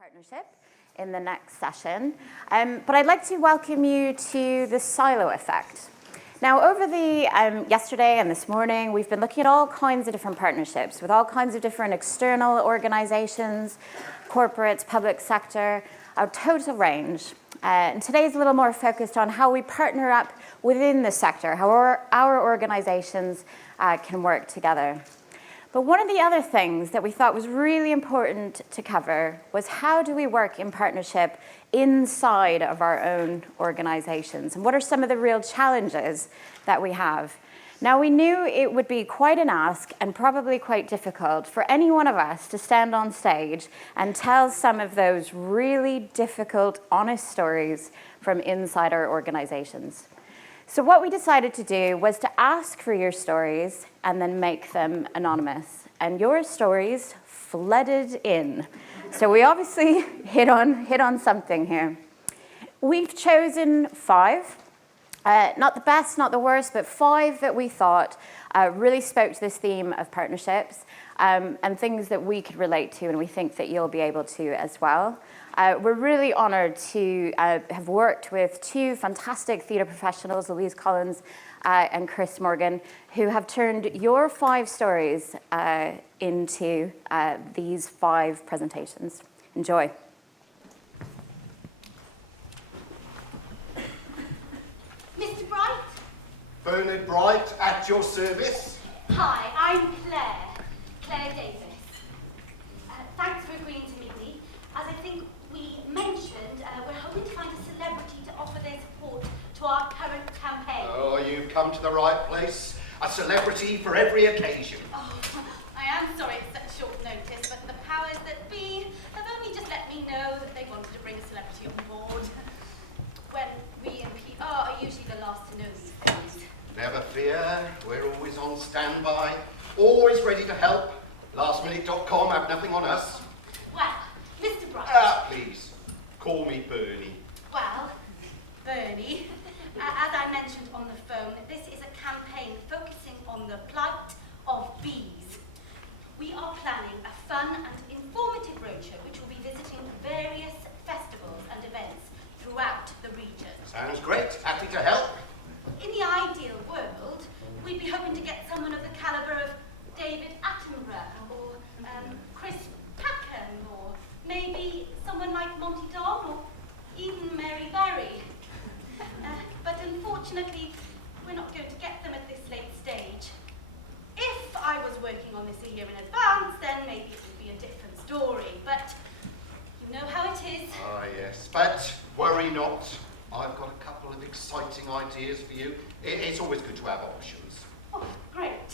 partnership in the next session, but I'd like to welcome you to the silo effect. Now, over the yesterday and this morning, we've been looking at all kinds of different partnerships with all kinds of different external organizations, corporates, public sector, a total range. And today is a little more focused on how we partner up within the sector, how our organizations can work together. But one of the other things that we thought was really important to cover was how do we work in partnership inside of our own organizations, and what are some of the real challenges that we have. Now, we knew it would be quite an ask and probably quite difficult for any one of us to stand on stage and tell some of those really difficult, honest stories from inside our organizations. So what we decided to do was to ask for your stories and then make them anonymous. And your stories flooded in. So we obviously hit on something here. We've chosen 5, not the best, not the worst, but 5 that we thought really spoke to this theme of partnerships and things that we could relate to, and we think that you'll be able to as well. We're really honoured to have worked with 2 fantastic theatre professionals, Louise and Chris Morgan, who have turned your 5 stories into these 5 presentations. Enjoy. Mr. Bright? Bernard Bright, at your service. Hi, I'm Claire Davis. Thanks for agreeing to meet me. As I think we mentioned, we're hoping to find a celebrity to offer their support to our current campaign. Oh, you've come to the right place. A celebrity for every occasion. Oh, I am sorry it's such short notice, but the powers that be have only just let me know that they wanted to bring a celebrity on board. When we in PR are usually the last to know these things. Never fear, we're always on standby, always ready to help. Lastminute.com have nothing on us. Well, Mr. Bright. Please, call me Bernie. Well, Bernie, as I mentioned on the phone, this is a campaign focusing on the plight of bees. We are planning a fun and informative roadshow which will be visiting various festivals and events throughout the region. Sounds great, happy to help. In the ideal world, we'd be hoping to get someone of the calibre of David Attenborough or Chris Packham, or maybe someone like Monty Don or even Mary Berry. But unfortunately, we're not going to get them at this late stage. If I was working on this a year in advance, then maybe it would be a different story. But you know how it is. Ah, yes, but worry not. I've got a couple of exciting ideas for you. It's always good to have options. Oh, great.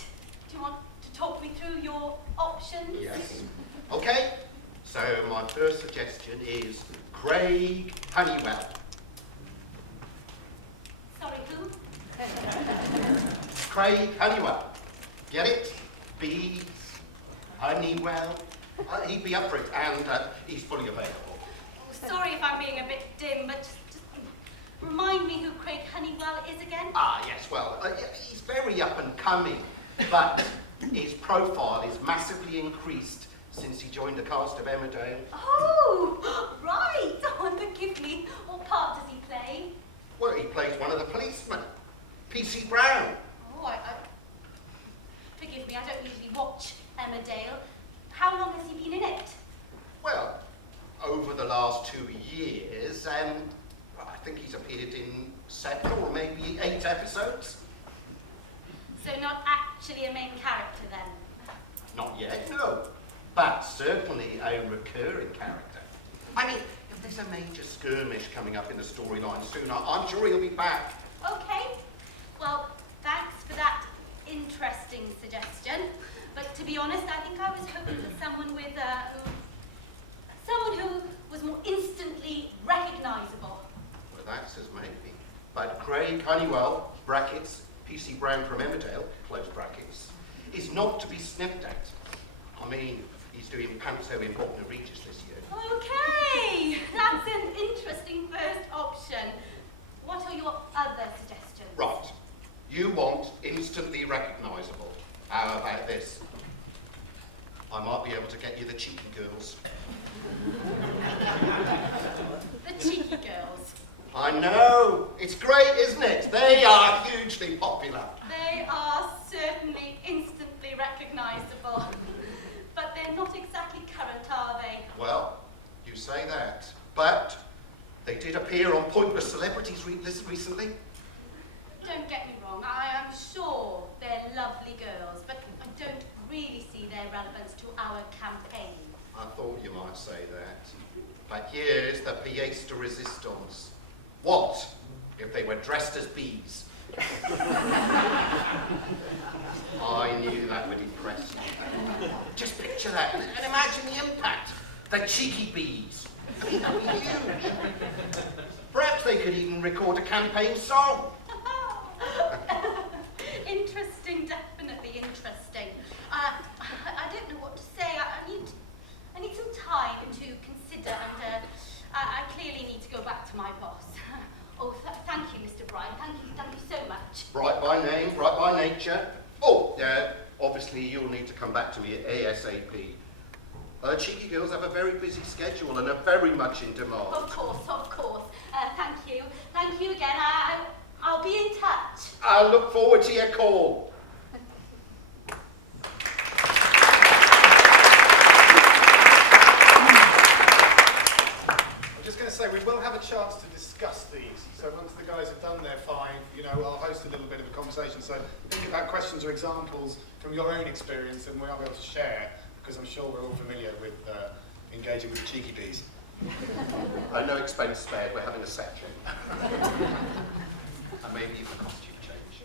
Do you want to talk me through your options? Yes. Okay, so my first suggestion is Craig Honeywell. Sorry, who? Craig Honeywell. Get it? Bees, Honeywell. He'd be up for it, and he's fully available. Oh, sorry if I'm being a bit dim, but just remind me who Craig Honeywell is again. Ah, yes, well, he's very up and coming, but his profile is massively increased since he joined the cast of Emmerdale. Oh, right. Oh, forgive me. What part does he play? Well, he plays one of the policemen, PC Brown. Oh, forgive me, I don't usually watch Emmerdale. How long has he been in it? Well, over the last 2 years, I think he's appeared in 7 or maybe 8 episodes. So not actually a main character then? Not yet, no. But certainly a recurring character. I mean, if there's a major skirmish coming up in the storyline soon, I'm sure he'll be back. Okay. Well, thanks for that interesting suggestion. But to be honest, I think I was hoping for someone with someone who was more instantly recognisable. Well, that's as maybe. But Craig Honeywell, brackets, PC Brown from Emmerdale, close brackets, is not to be sniffed at. I mean, he's doing Panto in Bognor Regis this year. Okay, that's an interesting first option. What are your other suggestions? Right. You want instantly recognisable. How about this? I might be able to get you the cheeky girls. say that. But they did appear on Pointless Celebrities recently. Don't get me wrong, I am sure they're lovely girls, but I don't really see their relevance to our campaign. I thought you might say that. But here's the pièce de résistance. What if they were dressed as bees? I knew that would impress you. Just picture that and imagine the impact. The cheeky bees. I mean, that would be huge. Perhaps they could even record a campaign song. Interesting, definitely interesting. I don't know what to say. I need some time to consider, and I clearly need to go back to my boss. Oh, thank you, Mr. Bryan. Thank you so much. Bright by name, bright by nature. Oh, obviously you'll need to come back to me at ASAP. Cheeky girls have a very busy schedule and are very much in demand. Of course. Thank you. Thank you again. I'll be in touch. I look forward to your call. I'm just going to say, we will have a chance to discuss these. So once the guys have done their five, I'll host a little bit of a conversation. So think about questions or examples from your own experience, and we'll be able to share, because I'm sure we're all familiar with engaging with the cheeky bees. No expense spared, we're having a section. And maybe even a costume change.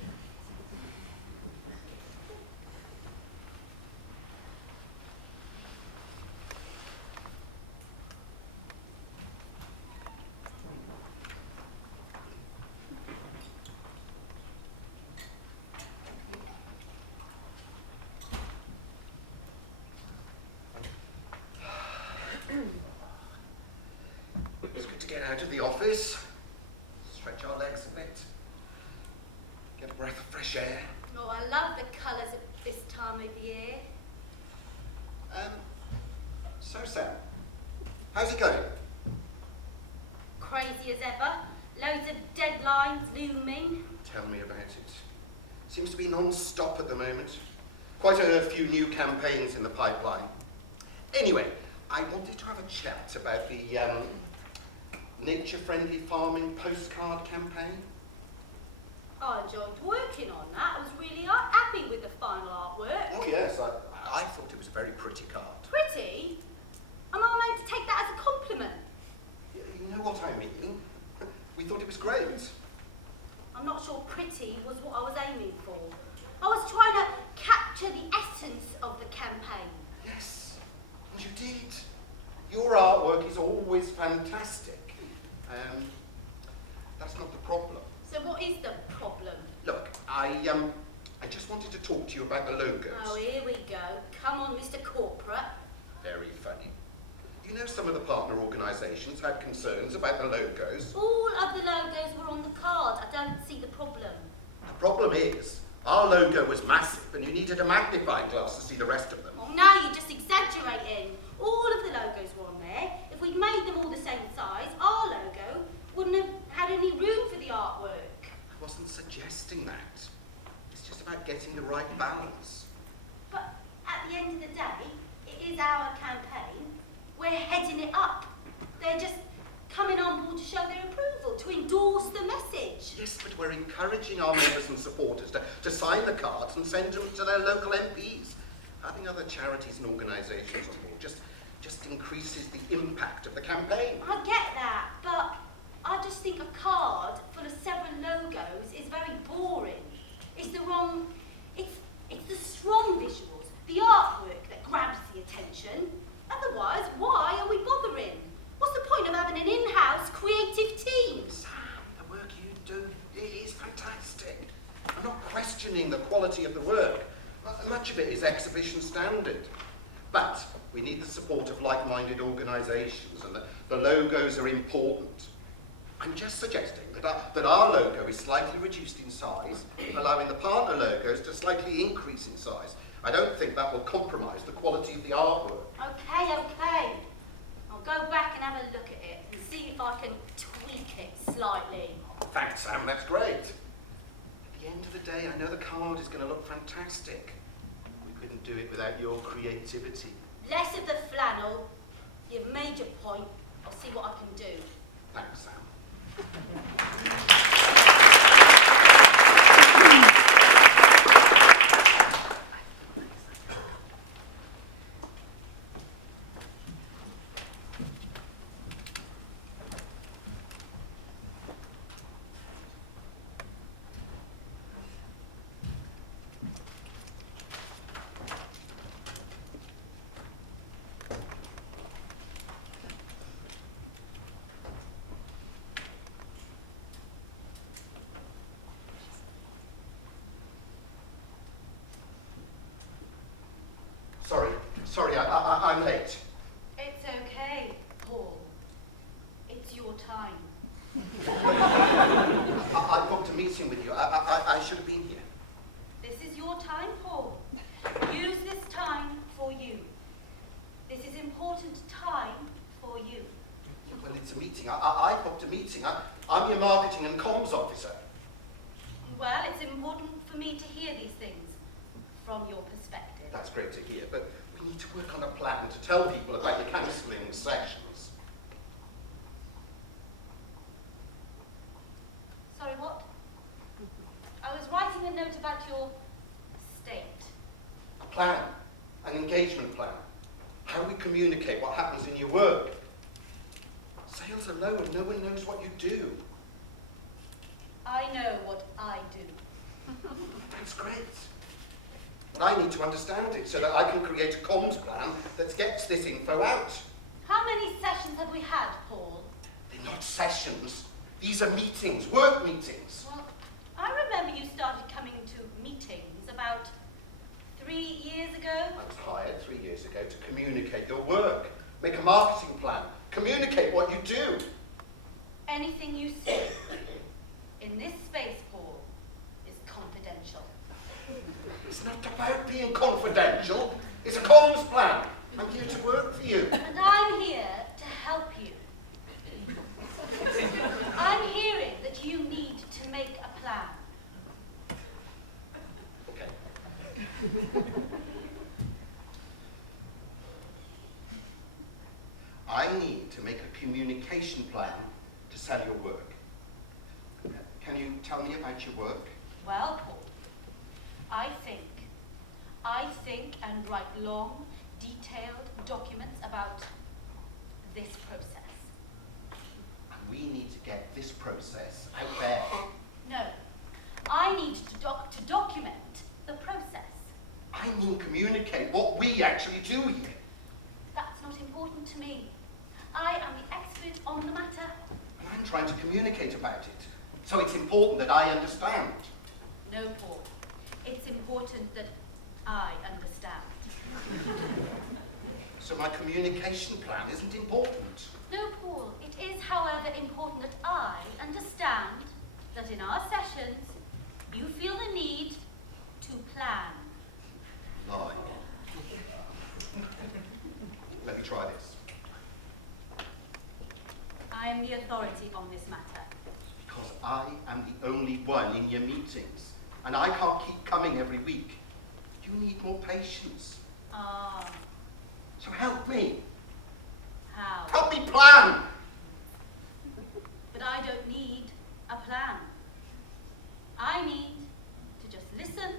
It's good to get out of the office, stretch our legs a bit, get a breath of fresh air. Oh, I love the colours at this time of year. So Sam, how's it going? Crazy as ever. Loads of deadlines looming. Tell me about it. Seems to be non-stop at the moment. Quite a few new campaigns in the pipeline. Anyway, I wanted to have a chat about the nature-friendly farming postcard campaign. I enjoyed working on that. I was really happy with the final artwork. Oh yes, I thought it was a very pretty card. Pretty? Am I meant to take that as a compliment? You know what I mean? We thought it was great. I'm not sure pretty was what I was aiming for. I was trying to capture the essence of the campaign. Yes, and you did. Your artwork is always fantastic. That's not the problem. So what is the problem? Look, I just wanted to talk to you about the logos. Oh, here we go. Come on, Mr. Corporate. Very funny. You know, some of the partner organisations had concerns about the logos. All of the logos were on the card. I don't see the problem. The problem is, our logo was massive and you needed a magnifying glass to see the rest of them. Well, now you're just exaggerating. All of the logos were on there. If we'd made them all the same size, our logo wouldn't have had any room for the artwork. I wasn't suggesting that. It's just about getting the right balance. But at the end of the day, it is our campaign. We're heading it up. They're just coming on board to show their approval, to endorse the message. Yes, but we're encouraging our members and supporters to sign the cards and send them to their local MPs. Having other charities and organisations on board just increases the impact of the campaign. I get that, but I just think a card full of several logos is very boring. It's the wrong, it's the strong visuals, the artwork that grabs the attention. Otherwise, why are we bothering? What's the point of having an in-house creative team? Sam, the work you do is fantastic. I'm not questioning the quality of the work. Much of it is exhibition standard. But we need the support of like-minded organisations, and the logos are important. I'm just suggesting that our logo is slightly reduced in size, allowing the partner logos to slightly increase in size. I don't think that will compromise the quality of the artwork. Okay. I'll go back and have a look at it and see if I can tweak it slightly. Thanks, Sam, that's great. At the end of the day, I know the card is going to look fantastic. We couldn't do it without your creativity. Less of the flannel. You've made your point. see what I can do. Thanks, Sam. Sorry, I'm late. It's okay, Paul. It's your time. I booked a meeting with you. I should have been here. This is your time, Paul. Use this time for you. This is important time for you. Well, it's a meeting. I booked a meeting. I'm your marketing and comms officer. Well, it's important for me to hear these things from your perspective. That's great to hear, but we need to work on a plan to tell people about your counselling sessions. Sorry, what? I was writing a note about your state. A plan, an engagement plan. How we communicate what happens in your work. Sales are low and no one knows what you do. I know what I do. That's great. But I need to understand it so that I can create a comms plan that gets this info out. How many sessions have we had, Paul? They're not sessions. These are meetings, work meetings. Well, I remember you started coming to meetings about 3 years ago. I was hired 3 years ago to communicate your work, make a marketing plan, communicate what you do. Anything you say in this space, Paul, is confidential. It's not about being confidential. It's a comms plan. I'm here to work for you. And I'm here to help you. I'm hearing that you need to make a plan. Okay. I need to make a communication plan to sell your work. Can you tell me about your work? Well, Paul, I think and write long, detailed documents about this process. And we need to get this process out there. No, I need to document the process. I mean communicate what we actually do here. That's not important to me. I am the expert on the matter. And I'm trying to communicate about it. So it's important that I understand. No, Paul. It's important that I understand. So my communication plan isn't important. No, Paul. It is, however, important that I understand that in our sessions, you feel the need to plan. Lie. Let me try this. I am the authority on this matter. Because I am the only one in your meetings. And I can't keep coming every week. You need more patience. Ah, So help me. how? Help me plan. But I don't need a plan. I need to just listen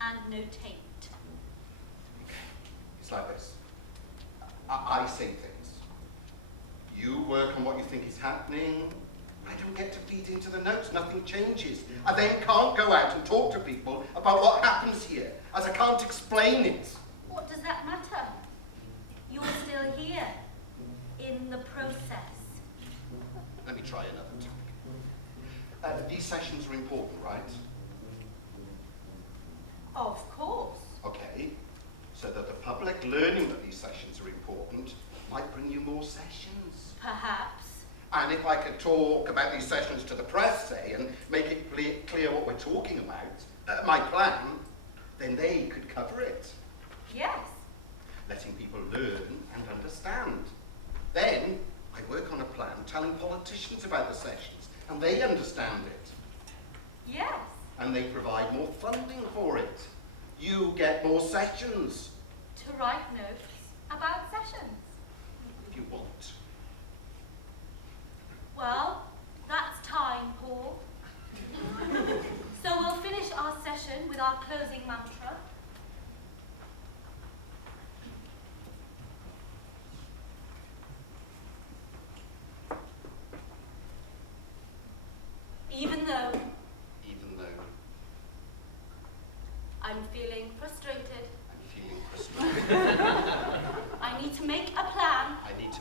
and notate. It's like this. I say things. You work on what you think is happening. I don't get to feed into the notes. Nothing changes. I then can't go out and talk to people about what happens here, as I can't explain it. What does that matter? You're still here, in the process. Let me try another tack. These sessions are important, right? Of course. Okay. So that the public learning that these sessions are important might bring you more sessions. Perhaps. And if I could talk about these sessions to the press, say, and make it clear what we're talking about, my plan, then they could cover it. Yes. Letting people learn and understand. Then I work on a plan telling politicians about the sessions, and they understand it. Yes. And they provide more funding for it. You get more sessions. To write notes about sessions. If you want.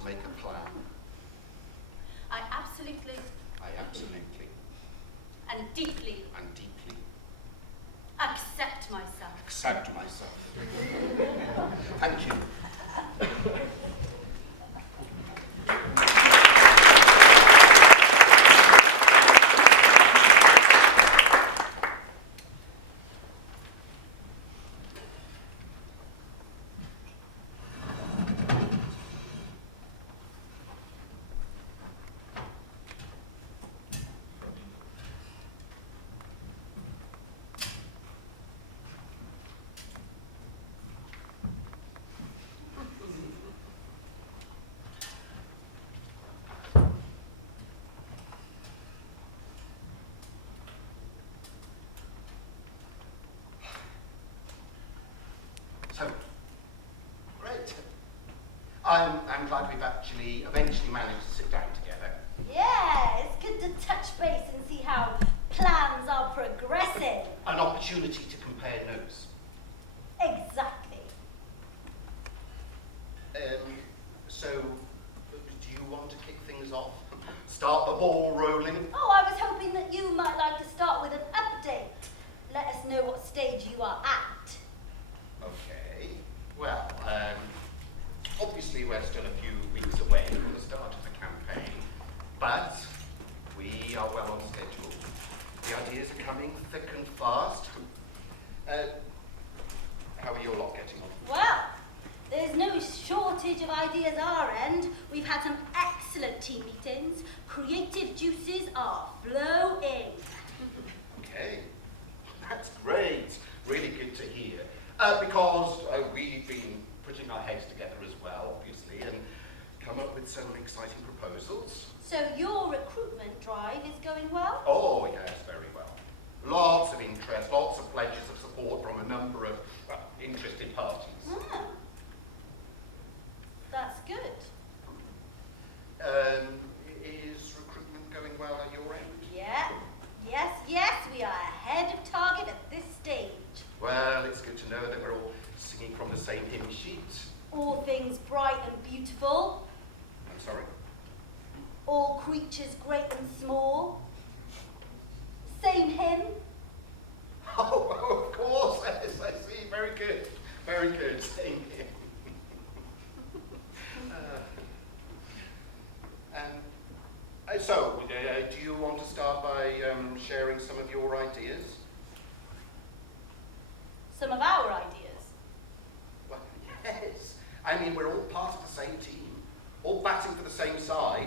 make a plan. I absolutely I absolutely and deeply and deeply accept myself. accept myself. Thank you. So, great. I'm glad we've actually eventually managed to sit down together. Yeah, it's good to touch base and see how plans are progressing. An opportunity to compare notes. Exactly. So, do you want to kick things off? Start the ball rolling? Oh, I was hoping that you might like to start with an update. Let us know what stage you are at. Okay. Well, obviously we're still a few weeks away from the start of the campaign, but we are well on schedule. The ideas are coming thick and fast. How are your lot getting on? Well, there's no shortage of ideas our end. We've had some excellent team meetings. Creative juices are flowing. Okay. That's great. Really good to hear. Because we've been putting our heads together as well, obviously, and come up with some exciting proposals. So your recruitment drive is going well? Oh, yes, very well. Lots of interest, lots of pledges of support from a number of interested parties. Ah, that's good. Is recruitment going well at your end? Yeah. Yes, we are ahead of target at this stage. Well, it's good to know that we're all singing from the same hymn sheet. All things bright and beautiful, I'm sorry? all creatures great and small. Same hymn. Oh, of course, yes, I see. Very good. Very good. Same here. So, do you want to start by sharing some of your ideas? Some of our ideas. Well, yes. I mean, we're all part of the same team, all batting for the same side,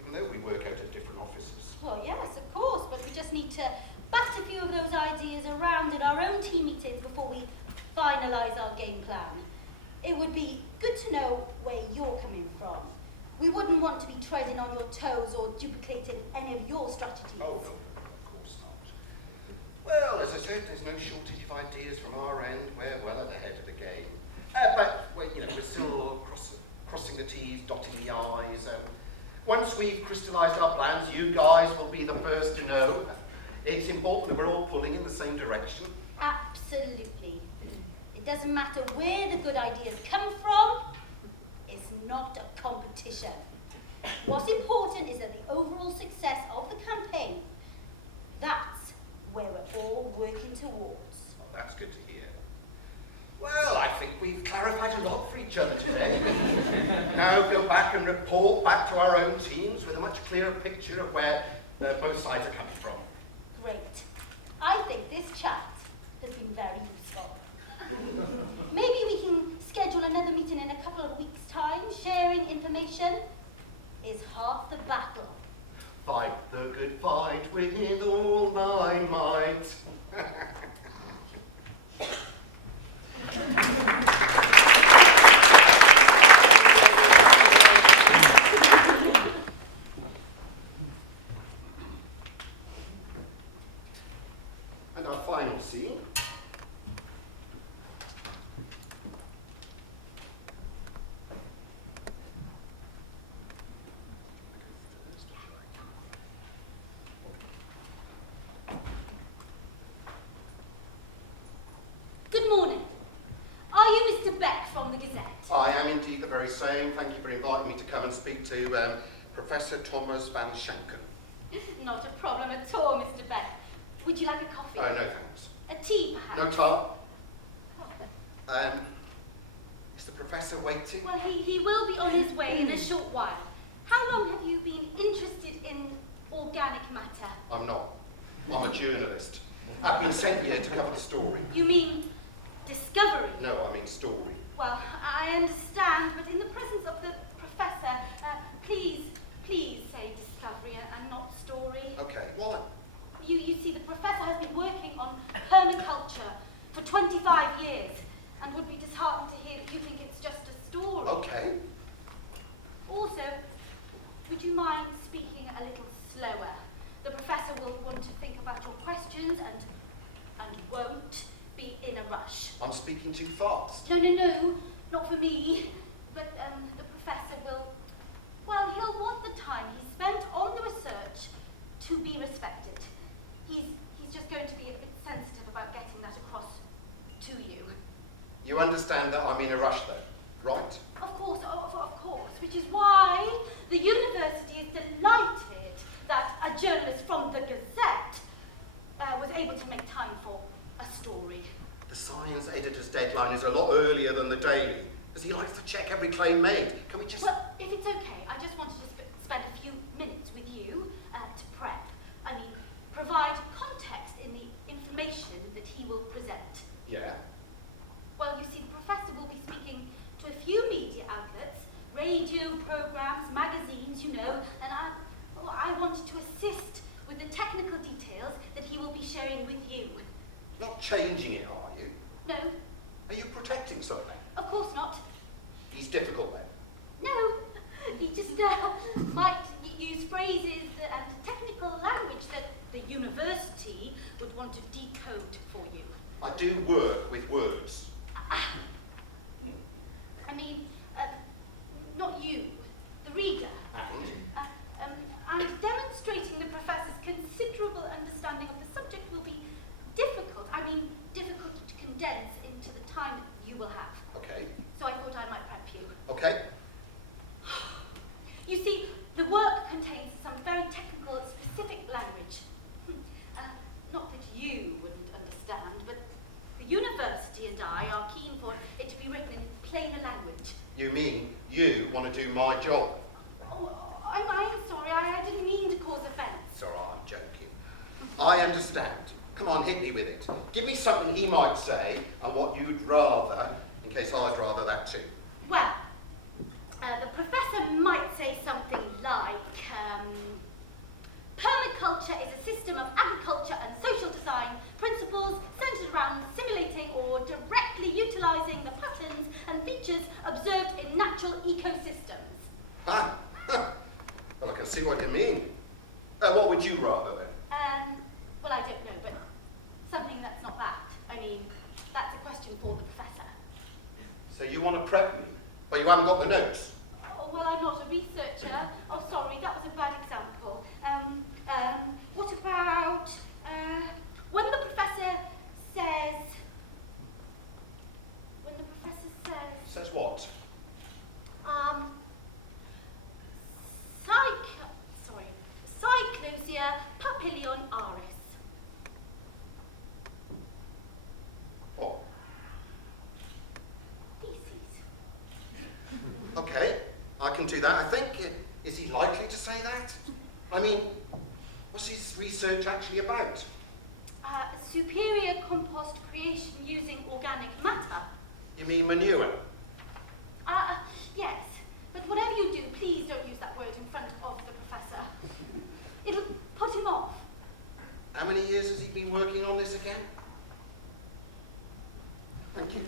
even though we work out at different offices. Well, yes, of course, but we just need to bat a few of those ideas around in our own team meetings before we finalise our game plan. It would be good to know where you're coming from. We wouldn't want to be treading on your toes or duplicating any of your strategies. Oh, no, of course not. Well, as I said, there's no shortage of ideas from our end. We're well at the head of the game. But we're still crossing the T's, dotting the I's. Once we've crystallised our plans, you guys will be the first to know. It's important that we're all pulling in the same direction. Absolutely. It doesn't matter where the good ideas come from. It's not a competition. What's important is that the overall success of the campaign, that's where we're all working towards. Well, that's good to hear. Well, I think we've clarified a lot for each other today. Now go back and report back to our own teams with a much clearer picture of where both sides are coming from. Great. I think this chat has been very useful. Maybe we can schedule another meeting in a couple of weeks' time. Sharing information is half the battle. Fight the good fight with all thy might. And our final scene. was saying, thank you for inviting me to come and speak to Professor Thomas Van Schanken. Not a problem at all, Mr. Beck. Would you like a coffee? Oh, no thanks. A tea, perhaps? No tar? Is the professor waiting? Well, he will be on his way in a short while. How long have you been interested in organic matter? I'm not. I'm a journalist. I've been sent here to cover the story. You mean discovery? No, I mean story. Well, I understand, but in the presence of the professor, please say discovery and not story. Okay, why? You see, the professor has been working on permaculture for 25 years and would be disheartened to hear that you think it's just a story. Okay. Also, would you mind speaking a little slower? The professor will want to think about your questions and won't be in a rush. I'm speaking too fast. No, not for me. But the professor will, well, he'll want the time he spent on the research to be respected. He's just going to be a bit sensitive about getting that across to you. You understand that I'm in a rush though, right? Of course, which is why the university is delighted that a journalist from the Gazette was able to make time for a story. The science editor's deadline is a lot earlier than the daily, as he likes to check every claim made. Can we just... Well, if it's okay, I just wanted to spend a few minutes with you to prep. I mean, provide context in the information that he will present. Yeah? Well, you see, the professor will be speaking to a few media outlets, radio programs, magazines, you know, and I wanted to assist with the technical details that he will be sharing with you. Not changing it, are you? No, Are you protecting something? of course not. He's difficult then. No, he just might use phrases and technical language that the university would want to decode for you. I do work with words. I mean, not you, the reader. And demonstrating the professor's considerable understanding of the subject will be difficult. I mean, difficult to condense into the time that you will have. Okay. So I thought I might prep you. Okay. You see, the work contains some very technical, specific language. Not that you wouldn't understand, but the university and I are keen for it to be written in plainer language. You mean you want to do my job? Oh, I'm sorry, I didn't mean to cause offence. It's all right, I'm joking. I understand. Come on, hit me with it. Give me something he might say and what you'd rather, in case I'd rather that too. Well, the professor might say something like, permaculture is a system of agriculture and social design principles centered around simulating or directly utilizing the patterns and features observed in natural ecosystems. Ah, well, I can see what you mean. What would you rather then? Well, I don't know, but something that's not that. I mean, that's a question for the professor. So you want to prep me, but you haven't got the notes? Oh, well, I'm not a researcher. Oh, sorry, that was a bad example. What about, when the professor says... Says what? Cyclosia papillon aris. What? Feces. Okay, I can do that, I think. Is he likely to say that? I mean, what's his research actually about? Superior compost creation using organic matter. You mean manure? Yes. But whatever you do, please don't use that word in front of the professor. It'll put him off. How many years has he been working on this again? Thank you.